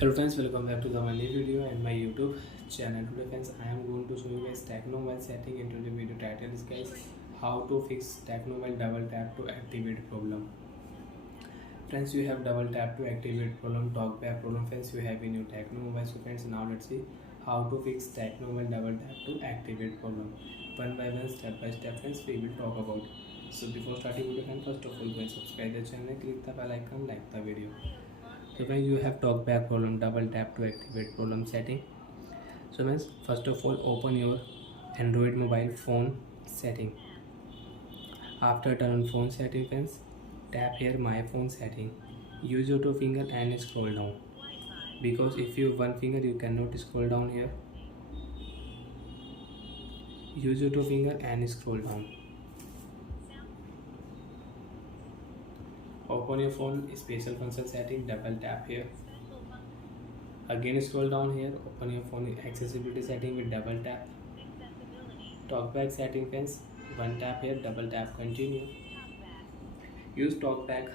Hello friends, welcome back to the my new video and my YouTube channel. Today friends, I am going to show you guys Tecno while setting. Into the video title is guys how to fix Tecno while double tap to activate problem. Friends, you have double tap to activate problem, TalkBack problem. Friends, you have in your Tecno mobile. So friends, now let's see how to fix Tecno while double tap to activate problem. One by one, step by step, friends, we will talk about. So before starting video, friends, first of all, go and subscribe the channel, click the bell icon, like the video. So when you have TalkBack problem, double tap to activate problem setting. So friends, first of all, open your Android mobile phone setting. After turn on phone setting, friends, tap here my phone setting. Use your two finger and scroll down. Because if you one finger, you cannot scroll down here. Use your two finger and scroll down. Open your phone special function setting, double tap here. Again scroll down here, open your phone accessibility setting with double tap. TalkBack setting, friends, one tap here, double tap, continue. Use TalkBack,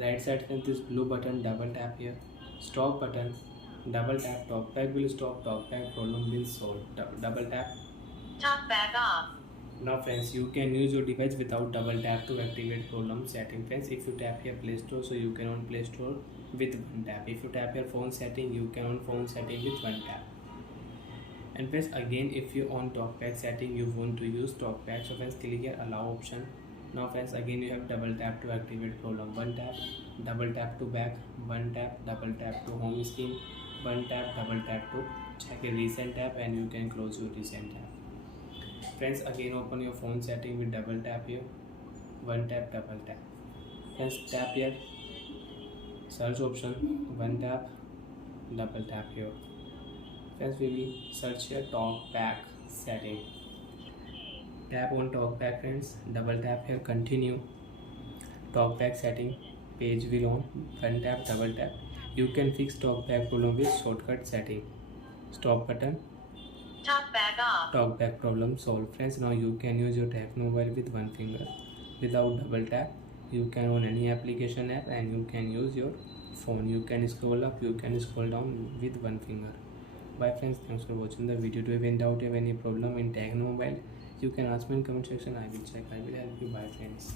right side friends, this blue button, double tap here. Stop button, double tap, TalkBack will stop, TalkBack problem will solve. Double tap. TalkBack off. Now friends, you can use your device without double tap to activate problem setting. Friends, if you tap here Play Store, so you can on Play Store with one tap. If you tap here phone setting, you can on phone setting with one tap. And friends, again, if you on TalkBack setting, you want to use TalkBack, so friends, click here allow option. Now friends, again you have double tap to activate problem. One tap, double tap to back, one tap, double tap to home screen, one tap, double tap to check a recent app, and you can close your recent app. Friends, again open your phone setting with double tap here, one tap, double tap. Friends, tap here search option, one tap, double tap here. Friends, we will search here TalkBack setting. Tap on TalkBack, friends, double tap here, continue. TalkBack setting page will on, one tap, double tap. You can fix TalkBack problem with shortcut setting. Stop button, TalkBack off. TalkBack problem solved. Friends, now you can use your Tecno mobile with one finger without double tap. You can on any application app, and you can use your phone. You can scroll up, you can scroll down with one finger. Bye friends, thanks for watching the video. Do you have any doubt, have any problem in Tecno mobile, you can ask me in comment section. I will check, I will help you. Bye friends.